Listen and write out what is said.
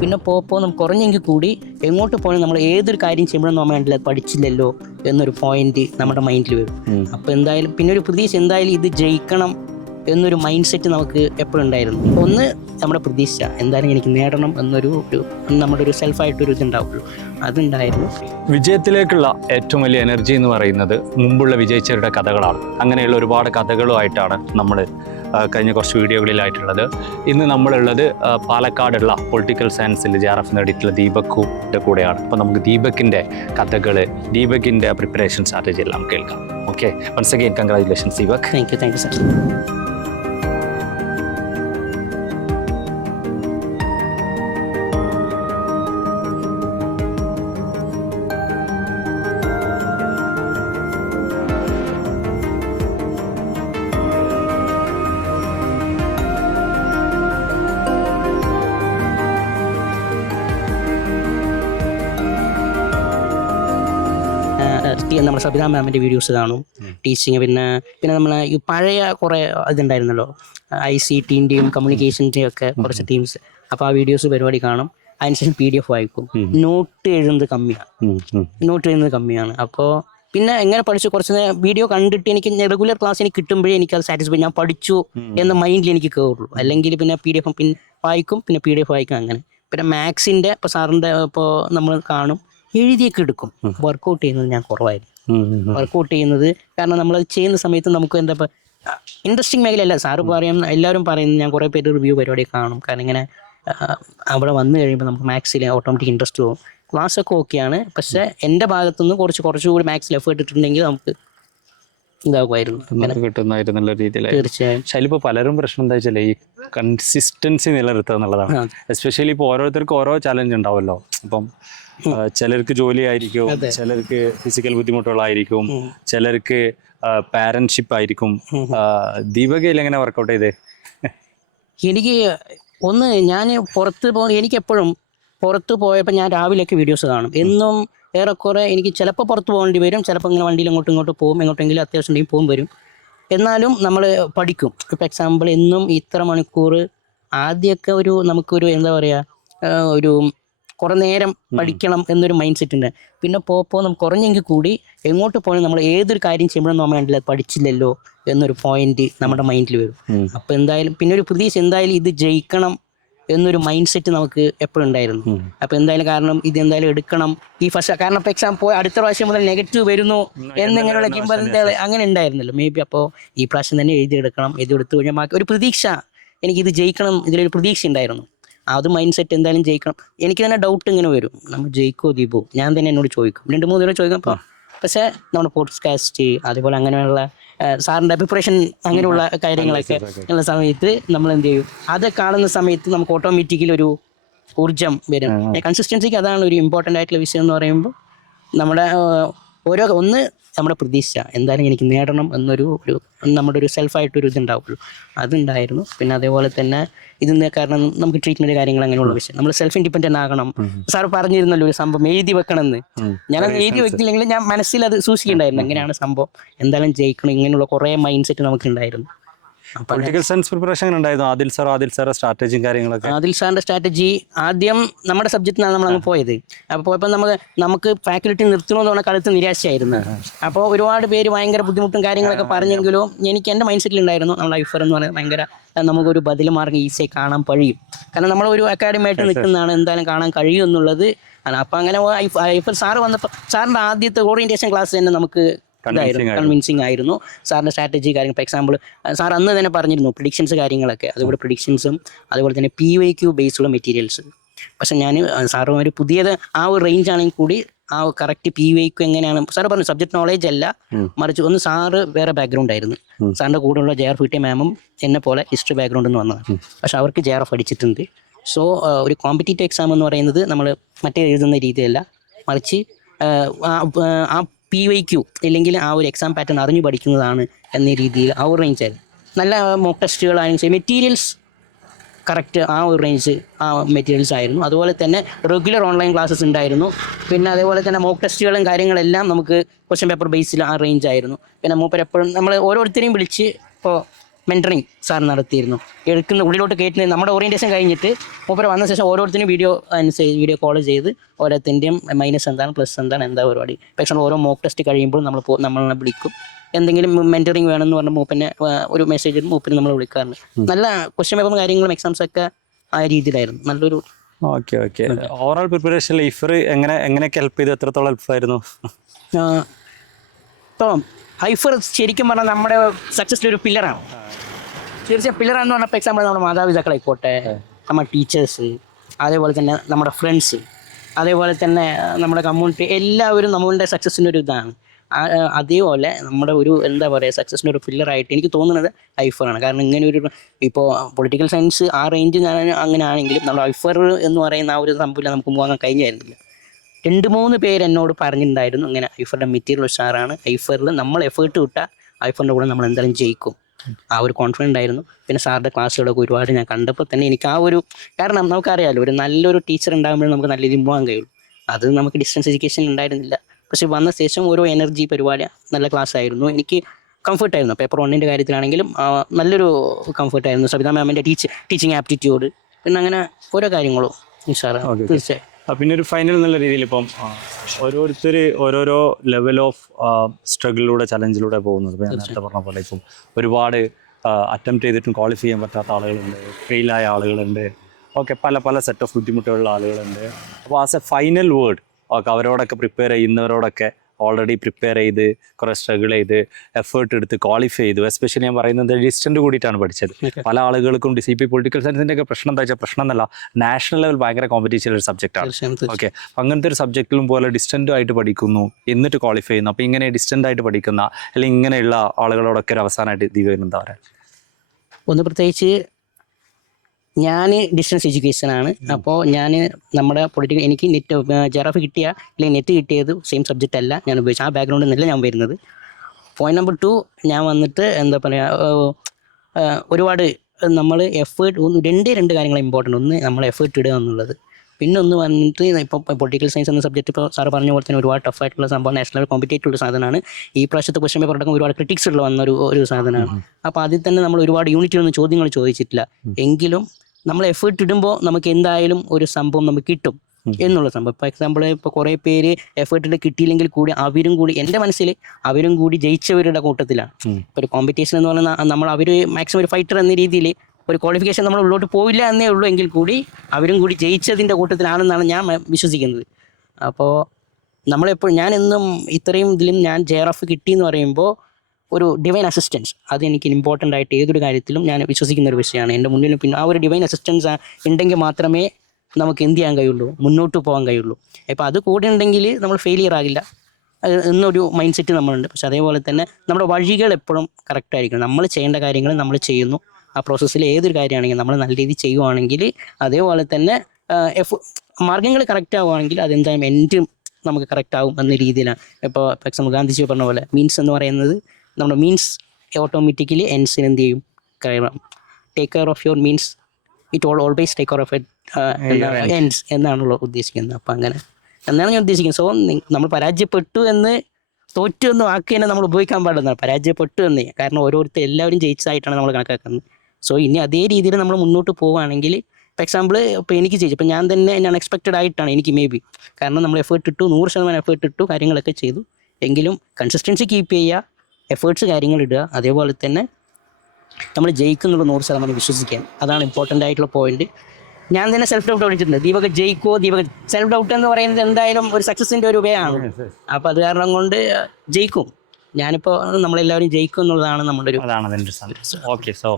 പിന്നെ നമുക്ക് കുറഞ്ഞെങ്കിൽ കൂടി എങ്ങോട്ട് പോകണം, നമ്മൾ ഏതൊരു കാര്യം ചെയ്യുമ്പോഴും നമ്മൾ കണ്ടില്ല പഠിച്ചില്ലല്ലോ എന്നൊരു പോയിന്റ് നമ്മുടെ മൈൻഡിൽ വരും. അപ്പോൾ എന്തായാലും പിന്നെ ഒരു പ്രതീക്ഷ, എന്തായാലും ഇത് ജയിക്കണം എന്നൊരു മൈൻഡ് സെറ്റ് നമുക്ക് എപ്പോഴും ഉണ്ടായിരുന്നു. ഒന്ന് നമ്മുടെ പ്രതീക്ഷ, എന്തായാലും എനിക്ക് നേടണം എന്നൊരു നമ്മുടെ ഒരു സെൽഫായിട്ടൊരു ഇതുണ്ടാവുള്ളൂ, അതുണ്ടായിരുന്നു. വിജയത്തിലേക്കുള്ള ഏറ്റവും വലിയ എനർജി എന്ന് പറയുന്നത് മുമ്പുള്ള വിജയിച്ചവരുടെ കഥകളാണ്. അങ്ങനെയുള്ള ഒരുപാട് കഥകളുമായിട്ടാണ് നമ്മൾ കഴിഞ്ഞ കുറച്ച് വീഡിയോകളിലായിട്ടുള്ളത്. ഇന്ന് നമ്മളുള്ളത് പാലക്കാടുള്ള പൊളിറ്റിക്കൽ സയൻസിൽ JRF നേടിയിട്ടുള്ള ദീപക്കിൻ്റെ കൂടെയാണ്. അപ്പോൾ നമുക്ക് ദീപക്കിൻ്റെ കഥകൾ, ദീപകിൻ്റെ പ്രിപ്പറേഷൻ സ്ട്രാറ്റജി എല്ലാം കേൾക്കാം. Okay, once again congratulations Deepak. Thank you sir. നമ്മുടെ സബിത മാമിൻ്റെ വീഡിയോസ് കാണും, ടീച്ചിങ്. പിന്നെ നമ്മൾ ഈ പഴയ കുറേ ഇതുണ്ടായിരുന്നല്ലോ, ICTൻ്റെയും കമ്മ്യൂണിക്കേഷൻ്റെയും ഒക്കെ കുറച്ച് ടീംസ്. അപ്പോൾ ആ വീഡിയോസ് പരിപാടി കാണും, അതിനുശേഷം PDF വായിക്കും. നോട്ട് എഴുതുന്നത് കമ്മിയാണ്. അപ്പോൾ പിന്നെ എങ്ങനെ പഠിച്ചു, കുറച്ച് വീഡിയോ കണ്ടിട്ട് എനിക്ക് റെഗുലർ ക്ലാസ് എനിക്ക് കിട്ടുമ്പോഴേ എനിക്ക് അത് സാറ്റിസ്ഫൈ, ഞാൻ പഠിച്ചു എന്ന മൈൻഡിൽ എനിക്ക് കയറുള്ളൂ. അല്ലെങ്കിൽ പിന്നെ PDF പിന്നെ വായിക്കും, പിന്നെ PDF വായിക്കും. അങ്ങനെ പിന്നെ മാത്സിൻ്റെ ഇപ്പോൾ സാറിൻ്റെ ഇപ്പോൾ നമ്മൾ കാണും, എഴുതിയൊക്കെ എടുക്കും. വർക്കൗട്ട് ചെയ്യുന്നത് ഞാൻ കുറവായിരുന്നു. വർക്കൗട്ട് ചെയ്യുന്നത് കാരണം നമ്മളത് ചെയ്യുന്ന സമയത്ത് നമുക്ക് എന്താ ഇപ്പോൾ ഇൻട്രസ്റ്റിംഗ് മേഖലയല്ല. സാറ് എല്ലാവരും പറയുന്നത്, ഞാൻ കുറേ പേര് റിവ്യൂ പരിപാടി കാണും. കാരണം ഇങ്ങനെ അവിടെ വന്നു കഴിയുമ്പോൾ നമുക്ക് മാത്സിൽ ഓട്ടോമാറ്റിക് ഇൻട്രസ്റ്റ് പോകും. ക്ലാസ്സൊക്കെ ഓക്കെയാണ്, പക്ഷേ എൻ്റെ ഭാഗത്തുനിന്ന് കുറച്ചുകൂടി മാത്സിൽ എഫേർട്ട് ഇട്ടിട്ടുണ്ടെങ്കിൽ നമുക്ക് കിട്ടുന്നായിരുന്നുള്ള രീതിയിൽ. തീർച്ചയായും. പക്ഷേ അതിലിപ്പോൾ പലരും പ്രശ്നം എന്താ വെച്ചാൽ ഈ കൺസിസ്റ്റൻസി നിലനിർത്തുക എന്നുള്ളതാണ്. എസ്പെഷ്യലി ഇപ്പോൾ ഓരോരുത്തർക്കും ഓരോ ചലഞ്ച് ഉണ്ടാവുമല്ലോ. അപ്പം ചിലർക്ക് ജോലി ആയിരിക്കും, ചിലർക്ക് ഫിസിക്കൽ ബുദ്ധിമുട്ടുകളായിരിക്കും, ചിലർക്ക് പാരന്റ്ഷിപ്പ് ആയിരിക്കും. ദീപകയിൽ എങ്ങനെ വർക്കൗട്ട് ചെയ്തേ? എനിക്ക് ഞാൻ എനിക്കെപ്പോഴും പുറത്ത് പോയപ്പോൾ ഞാൻ രാവിലെയൊക്കെ വീഡിയോസ് കാണും. എന്നും ഏറെക്കുറെ എനിക്ക് ചിലപ്പോൾ പുറത്ത് പോകേണ്ടി വരും, ചിലപ്പോൾ ഇങ്ങനെ വണ്ടിയിൽ ഇങ്ങോട്ടും പോകും, എങ്ങോട്ടെങ്കിലും അത്യാവശ്യം ഉണ്ടെങ്കിൽ പോകും വരും. എന്നാലും നമ്മൾ പഠിക്കും. ഇപ്പോൾ എക്സാമ്പിൾ എന്നും ഇത്ര മണിക്കൂർ, ആദ്യമൊക്കെ നമുക്കൊരു എന്താ പറയുക, ഒരു കുറേ നേരം പഠിക്കണം എന്നൊരു മൈൻഡ് സെറ്റ് ഉണ്ട്. പിന്നെ നമുക്ക് കുറഞ്ഞെങ്കിൽ കൂടി എങ്ങോട്ട് പോകണം, നമ്മൾ ഏതൊരു കാര്യം ചെയ്യുമ്പോഴും നമ്മൾ കണ്ടില്ല പഠിച്ചില്ലല്ലോ എന്നൊരു പോയിന്റ് നമ്മുടെ മൈൻഡിൽ വരും. അപ്പോൾ എന്തായാലും പിന്നെ ഒരു പ്രതീക്ഷ, എന്തായാലും ഇത് ജയിക്കണം എന്നൊരു മൈൻഡ് സെറ്റ് നമുക്ക് എപ്പോഴും ഉണ്ടായിരുന്നു. അപ്പോൾ എന്തായാലും കാരണം ഇത് എന്തായാലും എടുക്കണം ഈ ഫസ്റ്റ്, കാരണം ഇപ്പോൾ എക്സാം പോയി അടുത്ത പ്രാവശ്യം മുതൽ നെഗറ്റീവ് വരുന്നു എന്നിങ്ങനെയുള്ള അങ്ങനെ ഉണ്ടായിരുന്നല്ലോ. മേ ബി അപ്പോൾ ഈ പ്രാവശ്യം തന്നെ എഴുതിയെടുക്കണം, എഴുതിയെടുത്ത് കഴിഞ്ഞാൽ ഒരു പ്രതീക്ഷ, എനിക്കിത് ജയിക്കണം, ഇതിലൊരു പ്രതീക്ഷ ഉണ്ടായിരുന്നു. അത് മൈൻഡ് സെറ്റ്, എന്തായാലും ജയിക്കണം. എനിക്ക് തന്നെ ഡൗട്ട് ഇങ്ങനെ വരും, നമ്മൾ ജയിക്കോ ദീപോ, ഞാൻ തന്നെ എന്നോട് ചോദിക്കും, 2-3 തവണ ചോദിക്കും. അപ്പോൾ പക്ഷേ നമ്മുടെ പോഡ്കാസ്റ്റ് അതുപോലെ അങ്ങനെയുള്ള സാറിൻ്റെ പ്രിപ്പറേഷൻ അങ്ങനെയുള്ള കാര്യങ്ങളൊക്കെ ഉള്ള സമയത്ത് നമ്മൾ എന്ത് ചെയ്യും, അത് കാണുന്ന സമയത്ത് നമുക്ക് ഓട്ടോമാറ്റിക്കലി ഒരു ഊർജ്ജം വരും. കൺസിസ്റ്റൻസിക്ക് അതാണ് ഒരു ഇമ്പോർട്ടൻ്റ് ആയിട്ടുള്ള വിഷയം എന്ന് പറയുമ്പോൾ. നമ്മുടെ നമ്മുടെ പ്രതീക്ഷ, എന്തായാലും എനിക്ക് നേടണം എന്നൊരു നമ്മുടെ ഒരു സെൽഫായിട്ടൊരു ഇതുണ്ടാവുള്ളൂ, അതുണ്ടായിരുന്നു. പിന്നെ അതേപോലെ തന്നെ ഇതിന് കാരണം നമുക്ക് ട്രീറ്റ്മെൻറ്റ് കാര്യങ്ങൾ അങ്ങനെയുള്ള വിഷയം, നമ്മൾ സെൽഫ് ഇൻഡിപെൻഡൻ്റ് ആകണം. സാർ പറഞ്ഞിരുന്നല്ലോ ഒരു സംഭവം എഴുതി വെക്കണമെന്ന്. ഞാനത് എഴുതി വെക്കില്ലെങ്കിൽ ഞാൻ മനസ്സിൽ അത് സൂക്ഷിക്കുന്നുണ്ടായിരുന്നു, എങ്ങനെയാണ് സംഭവം, എന്തായാലും ജയിക്കണം, ഇങ്ങനെയുള്ള കുറേ മൈൻഡ് സെറ്റ് നമുക്കുണ്ടായിരുന്നു. പൊളിറ്റിക്കൽ സയൻസ് പ്രിപ്പറേഷൻ ഉണ്ടായിരുന്നു. ആദിൽ സാറിന്റെ സ്ട്രാറ്റജിയും കാര്യങ്ങളൊക്കെ. ആദിൽ സാറിന്റെ സ്ട്രാറ്റജി ആദ്യം നമ്മുടെ സബ്ജക്റ്റിനാണ് നമ്മളങ്ങ് പോയത്. അപ്പോൾ പോയപ്പോൾ നമുക്ക് ഫാക്കൽറ്റി നിർത്തണമെന്ന് പറഞ്ഞ കാലത്ത് നിരാശയായിരുന്നു. അപ്പോൾ ഒരുപാട് പേര് ഭയങ്കര ബുദ്ധിമുട്ടും കാര്യങ്ങളൊക്കെ പറഞ്ഞെങ്കിലും എനിക്ക് എൻ്റെ മൈൻഡ് സെറ്റിൽ ഉണ്ടായിരുന്നു, നമ്മൾ ഐഫർ എന്ന് പറയുന്നത് ഭയങ്കര നമുക്കൊരു ബദൽ മാർഗ്ഗം ഈസിയായി കാണാൻ കഴിയും. കാരണം നമ്മളൊരു അക്കാഡമി ആയിട്ട് നിൽക്കുന്നതാണ്, എന്തായാലും കാണാൻ കഴിയും എന്നുള്ളത്. അപ്പോൾ അങ്ങനെ ഐഫർ സാറ് വന്നപ്പോൾ സാറിൻ്റെ ആദ്യത്തെ ഓറിയൻറ്റേഷൻ ക്ലാസ് തന്നെ നമുക്ക് കൺവിൻസിങ് ആയിരുന്നു. സാറിൻ്റെ സ്ട്രാറ്റജി കാര്യങ്ങൾ, ഫോർ എക്സാമ്പിൾ സാർ അന്ന് തന്നെ പറഞ്ഞിരുന്നു പ്രിഡിക്ഷൻസ് കാര്യങ്ങളൊക്കെ, അതുപോലെ പ്രിഡിക്ഷൻസും അതുപോലെ തന്നെ PYQ ബേസ്ഡുള്ള മെറ്റീരിയൽസ്. പക്ഷെ ഞാൻ സാറ് ഒരു പുതിയത് ആ ഒരു റേഞ്ച് ആണെങ്കിൽ കൂടി ആ കറക്റ്റ് PYQ എങ്ങനെയാണ് സാറ് പറഞ്ഞു, സബ്ജക്ട് നോളേജ് അല്ല, മറിച്ച് സാറ് വേറെ ബാക്ക്ഗ്രൗണ്ട് ആയിരുന്നു. സാറിൻ്റെ കൂടെയുള്ള JRF കിട്ടിയ മാമും എന്നെ പോലെ ഹിസ്റ്ററി ബാക്ക്ഗ്രൗണ്ടിൽ നിന്ന് വന്നതാണ്. പക്ഷെ അവർക്ക് JRF അടിച്ചിട്ടുണ്ട്. സോ ഒരു കോമ്പറ്റീറ്റീവ് എക്സാം എന്ന് പറയുന്നത് നമ്മൾ മറ്റേ എഴുതുന്ന രീതിയല്ല, മറിച്ച് ആ PYQ അല്ലെങ്കിൽ ആ ഒരു എക്സാം പാറ്റേൺ അറിഞ്ഞു പഠിക്കുന്നതാണ് എന്ന രീതിയിൽ ആ ഒരു റേഞ്ച് ആയിരുന്നു. നല്ല മോക്ക് ടെസ്റ്റുകളാണെങ്കിൽ മെറ്റീരിയൽസ് കറക്റ്റ് ആ ഒരു റേഞ്ച് ആ മെറ്റീരിയൽസ് ആയിരുന്നു. അതുപോലെ തന്നെ റെഗുലർ ഓൺലൈൻ ക്ലാസ്സസ് ഉണ്ടായിരുന്നു. പിന്നെ അതേപോലെ തന്നെ മോക്ക് ടെസ്റ്റുകളും കാര്യങ്ങളെല്ലാം നമുക്ക് ക്വസ്റ്റ്യൻ പേപ്പർ ബേസിൽ ആ റേഞ്ച് ആയിരുന്നു. പിന്നെ മൂപ്പർ എപ്പോഴും നമ്മൾ ഓരോരുത്തരെയും വിളിച്ച് ഇപ്പോൾ മെൻറ്ററിങ് സാർ നടത്തിയിരുന്നു. എടുക്കുന്ന ഉള്ളിലോട്ട് കയറ്റുന്ന നമ്മുടെ ഓറിയൻറ്റേഷൻ കഴിഞ്ഞിട്ട് മൂപ്പര് വന്ന ശേഷം ഓരോരുത്തരും വീഡിയോ കോൾ ചെയ്ത് ഓരോരുത്തൻ്റെയും മൈനസ് എന്താണ് പ്ലസ് എന്താണ് എന്താ പരിപാടി. പക്ഷേ ഓരോ മോക്ക് ടെസ്റ്റ് കഴിയുമ്പോൾ നമ്മളെ വിളിക്കും. എന്തെങ്കിലും മെൻറ്ററിങ് വേണമെന്ന് പറഞ്ഞാൽ മൂപ്പനെ ഒരു മെസ്സേജ് മൂപ്പിന് നമ്മൾ വിളിക്കാറുണ്ട്. നല്ല ക്വസ്റ്റ്യൻ പേപ്പറും കാര്യങ്ങളും എക്സാംസ് ഒക്കെ ആ രീതിയിലായിരുന്നു. നല്ലൊരു ഓക്കെ ഓക്കെ. ഓവറോൾ പ്രിപ്പറേഷനിൽ IFR എങ്ങനെയൊക്കെ ഹെൽപ്പ് ചെയ്തു? എത്രത്തോളം ഹെൽപ്പായിരുന്നു? ഇപ്പം IFR ശരിക്കും പറഞ്ഞാൽ നമ്മുടെ സക്സസിൻ്റെ ഒരു പില്ലറാണ്. തീർച്ചയായും പില്ലറാണെന്ന് പറഞ്ഞപ്പോൾ എക്സാമ്പിൾ നമ്മുടെ മാതാപിതാക്കളായിക്കോട്ടെ, നമ്മുടെ ടീച്ചേഴ്സ്, അതേപോലെ തന്നെ നമ്മുടെ ഫ്രണ്ട്സ്, അതേപോലെ തന്നെ നമ്മുടെ കമ്മ്യൂണിറ്റി, എല്ലാവരും നമ്മളുടെ സക്സസിൻ്റെ ഒരു ഇതാണ്. അതേപോലെ നമ്മുടെ ഒരു എന്താ പറയുക സക്സസിൻ്റെ ഒരു പില്ലറായിട്ട് എനിക്ക് തോന്നുന്നത് IFR ആണ്. കാരണം ഇങ്ങനെ ഒരു ഇപ്പോൾ പൊളിറ്റിക്കൽ സയൻസ് ആ റേഞ്ച് അങ്ങനെ ആണെങ്കിലും നമ്മൾ IFR എന്ന് പറയുന്ന ആ ഒരു സംഭവം നമുക്ക് പോകാൻ കഴിഞ്ഞായിരുന്നില്ല. 2-3 പേര് എന്നോട് പറഞ്ഞിട്ടുണ്ടായിരുന്നു ഇങ്ങനെ IFRയുടെ മെറ്റീരിയൽ ഉഷാറാണ്, IFR നമ്മൾ എഫേർട്ട് വിട്ടാൽ IFRയുടെ കൂടെ നമ്മൾ എന്തായാലും ജയിക്കും. ആ ഒരു കോൺഫിഡൻ്റ് ആയിരുന്നു. പിന്നെ സാറിൻ്റെ ക്ലാസ്സുകളൊക്കെ ഒരുപാട് ഞാൻ കണ്ടപ്പോൾ തന്നെ എനിക്ക് ആ ഒരു കാരണം നമുക്കറിയാമല്ലോ ഒരു നല്ലൊരു ടീച്ചർ ഉണ്ടാകുമ്പോഴേ നമുക്ക് നല്ല രീതിയിൽ പോകാൻ കഴിയുള്ളൂ. അത് നമുക്ക് ഡിസ്റ്റൻസ് എഡ്യൂക്കേഷൻ ഉണ്ടായിരുന്നില്ല. പക്ഷെ വന്ന ശേഷം ഓരോ എനർജി പരിപാടി നല്ല ക്ലാസ് ആയിരുന്നു. എനിക്ക് കംഫർട്ടായിരുന്നു. പേപ്പർ 1ൻ്റെ കാര്യത്തിലാണെങ്കിലും നല്ലൊരു കംഫർട്ടായിരുന്നു. സബിത മാമിൻ്റെ ടീച്ചിങ് ആപ്റ്റിറ്റ്യൂഡ്, പിന്നെ അങ്ങനെ ഓരോ കാര്യങ്ങളും ഉഷാറാണ്. തീർച്ചയായും. പിന്നെ ഒരു ഫൈനൽ എന്നുള്ള രീതിയിൽ ഇപ്പം ഓരോരുത്തർ ഓരോരോ ലെവൽ ഓഫ് സ്ട്രഗിളിലൂടെ ചലഞ്ചിലൂടെ പോകുന്നത്. ഇപ്പം ഞാൻ നേരത്തെ പറഞ്ഞ പോലെ ഇപ്പം ഒരുപാട് അറ്റംപ്റ്റ് ചെയ്തിട്ടും ക്വാളിഫൈ ചെയ്യാൻ പറ്റാത്ത ആളുകളുണ്ട്, ഫെയിലായ ആളുകളുണ്ട്, ഓക്കെ പല സെറ്റ് ഓഫ് ബുദ്ധിമുട്ടുള്ള ആളുകളുണ്ട്. അപ്പോൾ as A final word okay അവരോടൊക്കെ പ്രിപ്പയർ ചെയ്യുന്നവരോടൊക്കെ ഓൾറെഡി പ്രിപ്പയർ ചെയ്ത് കുറേ സ്ട്രഗിൾ ചെയ്ത് എഫേർട്ട് എടുത്ത് ക്വാളിഫൈ ചെയ്തു. എസ്പെഷ്യലി ഞാൻ പറയുന്നത് ഡിസ്റ്റൻറ്റ് കൂടിയിട്ടാണ് പഠിച്ചത്. പല ആളുകൾക്കും CP പൊളിറ്റിക്കൽ സയൻസിൻ്റെ ഒക്കെ പ്രശ്നം എന്താ വെച്ചാൽ പ്രശ്നം എന്നല്ല, നാഷണൽ ലെവൽ ഭയങ്കര കോമ്പറ്റീഷൻ ഒരു സബ്ജക്റ്റാണ്. ഓക്കെ, അങ്ങനത്തെ ഒരു സബ്ജക്റ്റിലും പോലെ ഡിസ്റ്റൻ്റ് ആയിട്ട് പഠിക്കുന്നു എന്നിട്ട് ക്വാളിഫൈ ചെയ്യുന്നു. അപ്പോൾ ഇങ്ങനെ ഡിസ്റ്റൻ്റ് ആയിട്ട് പഠിക്കുന്ന അല്ലെങ്കിൽ ഇങ്ങനെയുള്ള ആളുകളോടൊക്കെ ഒരു അവസാനമായിട്ട് ദീപൻ എന്താ പറയുക? ഒന്ന് പ്രത്യേകിച്ച് ഞാൻ ഡിസ്റ്റൻസ് എഡ്യൂക്കേഷനാണ്. അപ്പോൾ ഞാൻ നമ്മുടെ പൊളിറ്റിക്കൽ എനിക്ക് നെറ്റ് JRF കിട്ടിയ അല്ലെങ്കിൽ നെറ്റ് കിട്ടിയത് സെയിം സബ്ജക്റ്റ് അല്ല ഞാൻ ഉപയോഗിച്ചത്. ആ ബാക്ക്ഗ്രൗണ്ടിൽ നിന്നല്ല ഞാൻ വരുന്നത്. പോയിന്റ് നമ്പർ 2 ഞാൻ വന്നിട്ട് എന്താ പറയുക ഒരുപാട് നമ്മൾ എഫേർട്ട് രണ്ട് കാര്യങ്ങൾ ഇമ്പോർട്ടൻ്റ്. ഒന്ന് നമ്മൾ എഫേർട്ട് ഇടുക എന്നുള്ളത്, പിന്നെ ഒന്ന് വന്നിട്ട് ഇപ്പോൾ പൊളിറ്റിക്കൽ സയൻസ് എന്ന സബ്ജക്റ്റ് ഇപ്പോൾ സാറ് പറഞ്ഞ പോലെ തന്നെ ഒരുപാട് ടഫായിട്ടുള്ള സംഭവം, നാഷണൽ കോമ്പറ്റേറ്റീവ് ഉള്ള സാധനമാണ്. ഈ പ്രാവശ്യത്തെ ക്വസ്റ്റ്യൻ പേപ്പർ അടക്കം ഒരുപാട് ക്രിറ്റിക്സ് ഉള്ള വന്ന ഒരു സാധനമാണ്. അപ്പോൾ അതിൽ തന്നെ നമ്മൾ ഒരുപാട് യൂണിറ്റിലൊന്നും ചോദ്യങ്ങൾ ചോദിച്ചിട്ടില്ല. എങ്കിലും നമ്മൾ എഫേർട്ട് ഇടുമ്പോൾ നമുക്ക് എന്തായാലും ഒരു സംഭവം നമുക്ക് കിട്ടും എന്നുള്ള സംഭവം. ഇപ്പോൾ എക്സാമ്പിൾ ഇപ്പോൾ കുറേ പേര് എഫേർട്ട് കിട്ടിയില്ലെങ്കിൽ കൂടി അവരും കൂടി എൻ്റെ മനസ്സിൽ അവരും കൂടി ജയിച്ചവരുടെ കൂട്ടത്തിലാണ്. ഇപ്പോൾ ഒരു കോമ്പറ്റീഷൻ എന്ന് പറഞ്ഞാൽ അവർ മാക്സിമം ഒരു ഫൈറ്റർ എന്ന രീതിയിൽ ഒരു ക്വാളിഫിക്കേഷൻ നമ്മൾ ഉള്ളോട്ട് പോയില്ല എന്നേ ഉള്ളൂ, എങ്കിൽ കൂടി അവരും കൂടി ജയിച്ചതിൻ്റെ കൂട്ടത്തിലാണെന്നാണ് ഞാൻ വിശ്വസിക്കുന്നത്. അപ്പോൾ നമ്മളെപ്പോഴും ഞാൻ എന്നും ഇത്രയും ഇതിലും ഞാൻ JRF കിട്ടിയെന്ന് പറയുമ്പോൾ ഒരു ഡിവൈൻ അസിസ്റ്റൻസ് അത് എനിക്ക് ഇമ്പോർട്ടൻ്റ് ആയിട്ട് ഏതൊരു കാര്യത്തിലും ഞാൻ വിശ്വസിക്കുന്ന ഒരു വിഷയമാണ്. എൻ്റെ മുന്നിലും പിന്നെ ആ ഒരു ഡിവൈൻ അസിസ്റ്റൻസ് ഉണ്ടെങ്കിൽ മാത്രമേ നമുക്ക് എന്ത് ചെയ്യാൻ കഴിയുള്ളൂ, മുന്നോട്ട് പോകാൻ കഴിയുള്ളൂ. ഇപ്പോൾ അത് കൂടെ ഉണ്ടെങ്കിൽ നമ്മൾ ഫെയിലിയർ ആകില്ല എന്നൊരു മൈൻഡ് സെറ്റ് നമ്മളുണ്ട്. പക്ഷെ അതേപോലെ തന്നെ നമ്മുടെ വഴികൾ എപ്പോഴും കറക്റ്റായിരിക്കണം. നമ്മൾ ചെയ്യേണ്ട കാര്യങ്ങൾ നമ്മൾ ചെയ്യുന്നു. ആ പ്രോസസ്സിൽ ഏതൊരു കാര്യമാണെങ്കിലും നമ്മൾ നല്ല രീതിയിൽ ചെയ്യുവാണെങ്കിൽ, അതേപോലെ തന്നെ മാർഗ്ഗങ്ങൾ കറക്റ്റ് ആവുകയാണെങ്കിൽ അതെന്തായാലും എൻഡും നമുക്ക് കറക്റ്റ് ആകും എന്ന രീതിയിലാണ്. ഇപ്പോൾ എക്സാമ്പിൾ ഗാന്ധിജി പറഞ്ഞ പോലെ മീൻസ് എന്ന് പറയുന്നത് നമ്മുടെ മീൻസ് ഓട്ടോമാറ്റിക്കലി എൻഡ്സിന് എന്ത് ചെയ്യും, take care of your means it always take care of ends എന്നാണല്ലോ ഉദ്ദേശിക്കുന്നത്. അപ്പം അങ്ങനെ എന്നാണ് ഞാൻ ഉദ്ദേശിക്കുന്നത്. സോ നമ്മൾ പരാജയപ്പെട്ടു എന്ന് തോറ്റു എന്ന് വാക്ക് തന്നെ നമ്മൾ ഉപയോഗിക്കാൻ പാടുന്നതാണ്, പരാജയപ്പെട്ടു എന്ന്. കാരണം എല്ലാവരും ജയിച്ചതായിട്ടാണ് നമ്മൾ കണക്കാക്കുന്നത്. സോ ഇനി അതേ രീതിയിൽ നമ്മൾ മുന്നോട്ട് പോവുകയാണെങ്കിൽ, ഇപ്പോൾ എക്സാമ്പിൾ ഇപ്പോൾ എനിക്ക് ചെയ്തു, ഇപ്പോൾ ഞാൻ തന്നെ അൺഎക്സ്പെക്റ്റഡ് ആയിട്ടാണ് എനിക്ക് മേ ബി, കാരണം നമ്മൾ എഫേർട്ട് ഇട്ടു, 100% എഫേർട്ട് ഇട്ടു, കാര്യങ്ങളൊക്കെ ചെയ്തു. എങ്കിലും കൺസിസ്റ്റൻസി കീപ്പ് ചെയ്യുക, എഫേർട്സ് കാര്യങ്ങൾ ഇടുക, അതേപോലെ തന്നെ നമ്മൾ ജയിക്കുന്നുള്ള 100% വിശ്വസിക്കാൻ. അതാണ് ഇമ്പോർട്ടൻ്റ് ആയിട്ടുള്ള പോയിന്റ്. ഞാൻ തന്നെ സെൽഫ് ഡൗട്ട് വിളിച്ചിട്ടുണ്ട്, ദീപക് ജയിക്കുമോ, സെൽഫ് ഡൗട്ട് എന്ന് പറയുന്നത് എന്തായാലും ഒരു സക്സസിൻ്റെ ഒരു വേ ആണ്. അപ്പോൾ അത് കാരണം കൊണ്ട് ജയിക്കും. ഞാനിപ്പോൾ നമ്മളെല്ലാവരും ജയിക്കും എന്നുള്ളതാണ് നമ്മുടെ ഒരു. അതാണ് അതിൻ്റെ. Okay, so